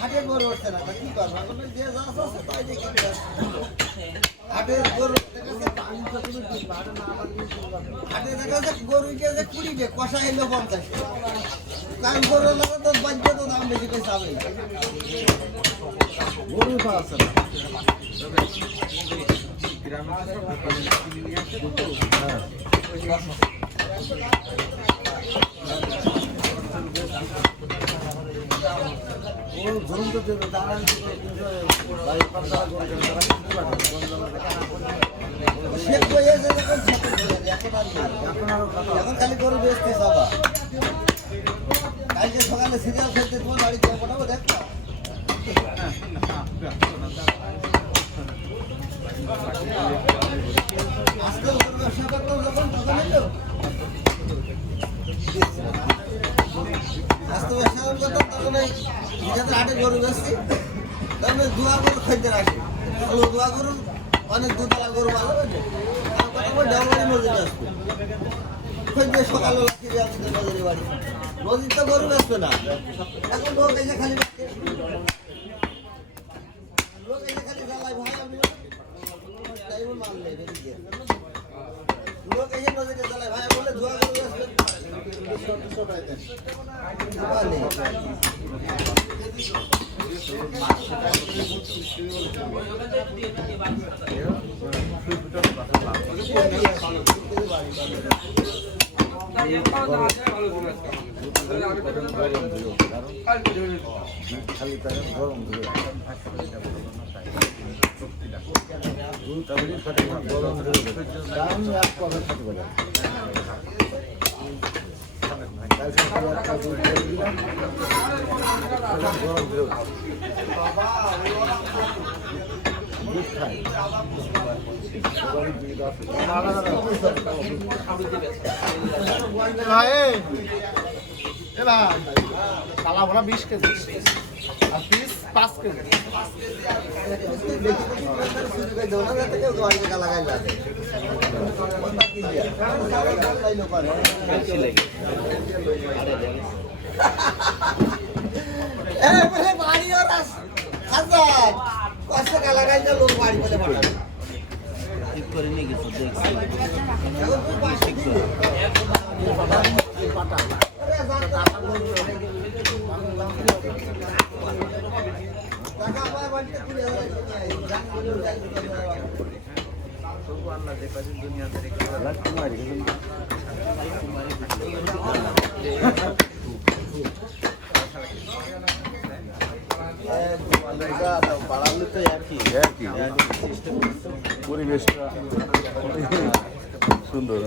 হাটের গরু উঠছে না কি করবো যে আছে তাই দেখি হাটের গরু হাটে দেখা যাচ্ছে গরু যে 20 কষা এলো 50 কারণ গরু লাগে তো বাজ্য তো দাম বেশি পয়সা হবে গরু তো আছে না ধরুন তো দাঁড়ান এখন খালি গরু বেচতে যাবা কালকে সকালে সিরিয়াল খেলতে তোমার বাড়িতে পাঠাবো দেখো আজকাল গরু ব্যবসা করতো যখন তখন এলো আজকে ব্যবসা করতাম তখন এই নিজেদের হাটে গরু বেচছি তখন দোয়া গরু খাইতে আসে দোয়া গরু অনেক দুতলা গরু ভালো হয়েছে ডাউবাড়ি নদীতে আসবে খুঁজবে সকালবেলা ফিরে আসবে নদীর বাড়ি নদীর তো গরু বেচবে না এখন লোক এসে খালি লোক এসে খালি জ্বালায় ভাই আমি মানলে লোক এসে নদীতে জ্বালায় ভাই বলে ধোয়া গরু বেচবে কালা ভরা 20 কেজি আর পিস 5 কেজি বাড়ি ওর হাজার কষ্ট কালা গাইলে লোক বাড়ি পেলে পাঠাবে ঠিক করে নিয়ে গেছে পরিবেশটা সুন্দর